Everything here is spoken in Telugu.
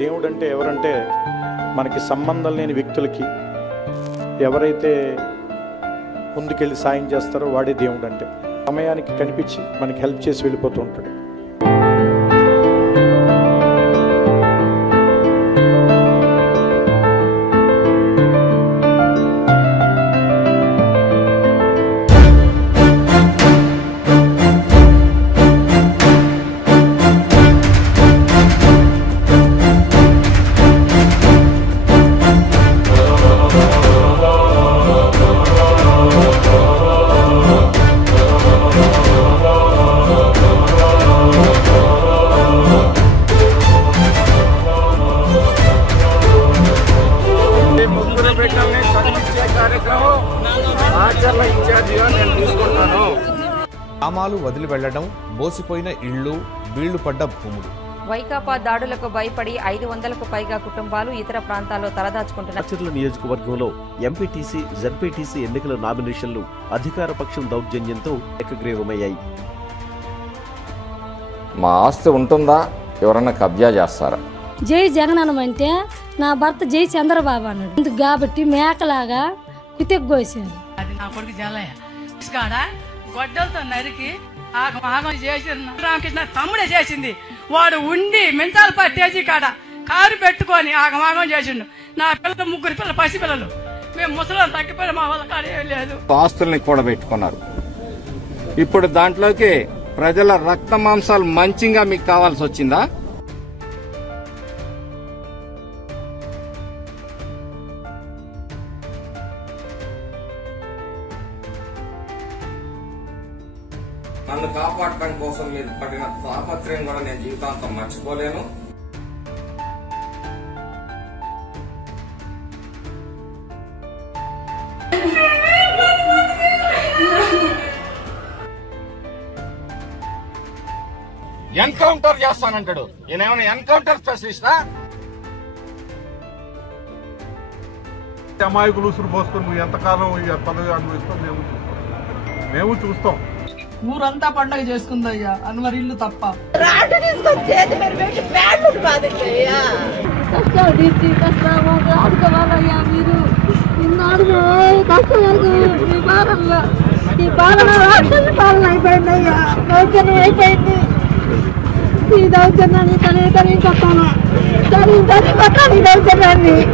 దేవుడు అంటే ఎవరంటే మనకి సంబంధం లేని వ్యక్తులకి ఎవరైతే ముందుకెళ్ళి సాయం చేస్తారో వాడే దేవుడు అంటే. సమయానికి కనిపించి మనకి హెల్ప్ చేసి వెళ్ళిపోతూ ఉంటాడు. గ్రామాలు వదిలి వెళ్లడం, బోసిపోయిన ఇళ్లు, బీళ్లు పడ్డ భూములు. వైకాపా దాడులకు భయపడి 500కు పైగా కుటుంబాలు ఇతర ప్రాంతాల్లో తలదాచుకుంటున్నారు. రాచర్ల నియోజకవర్గంలో ఎంపీటీసీ, జడ్పీటీసీ ఎన్నికల నామినేషన్లు అధికార పక్షం దౌర్జన్యంతో ఏకగ్రీవమయ్యాయి. మా ఆస్తి ఉంటుందా, ఎవరన్నా కబ్జా చేస్తారా? జై జగనన్న అంటే నా భర్త జై చంద్రబాబు అన్నాడు. అందుకు కాబట్టి మేకలాగా కుతెగ్గోసాను. అది నా కొడుకు జలయ్య గొడ్డలతో నరికి ఆగం చేసి రామకృష్ణ తమ్ముడే చేసింది. వాడు ఉండి మెంతాలు పట్టేసి కాడ కారు పెట్టుకొని ఆగమాగం చేసిండు. నా పిల్లలు 3 పిల్లలు, పసిపిల్లలు. మేము ముసలి తగ్గిపోయిన మా వాళ్ళ కాడ ఏం లేదు. ఆస్తుల్ని కూడా పెట్టుకున్నారు. ఇప్పుడు దాంట్లోకి ప్రజల రక్త మాంసాలు మంచిగా మీకు కావాల్సి వచ్చిందా? నన్ను కాపాడటం కోసం మీరు పడిన తాపత్రయం కూడా నేను జీవితాంతం మర్చిపోలేను. ఎన్కౌంటర్ చేస్తానంటాడు. ఈయనేమైనా ఎన్కౌంటర్ స్పెషలిస్టా? అమాయకులు ఉసురు పోసుకొని నువ్వు ఎంతకాలం ఈ పదవి అనుభవిస్తావు మేము చూస్తాం. ఊరంతా పండగ చేసుకుందయ్యా, అన్వర్ ఇల్లు తప్ప. ఈ దౌర్జన్యాన్ని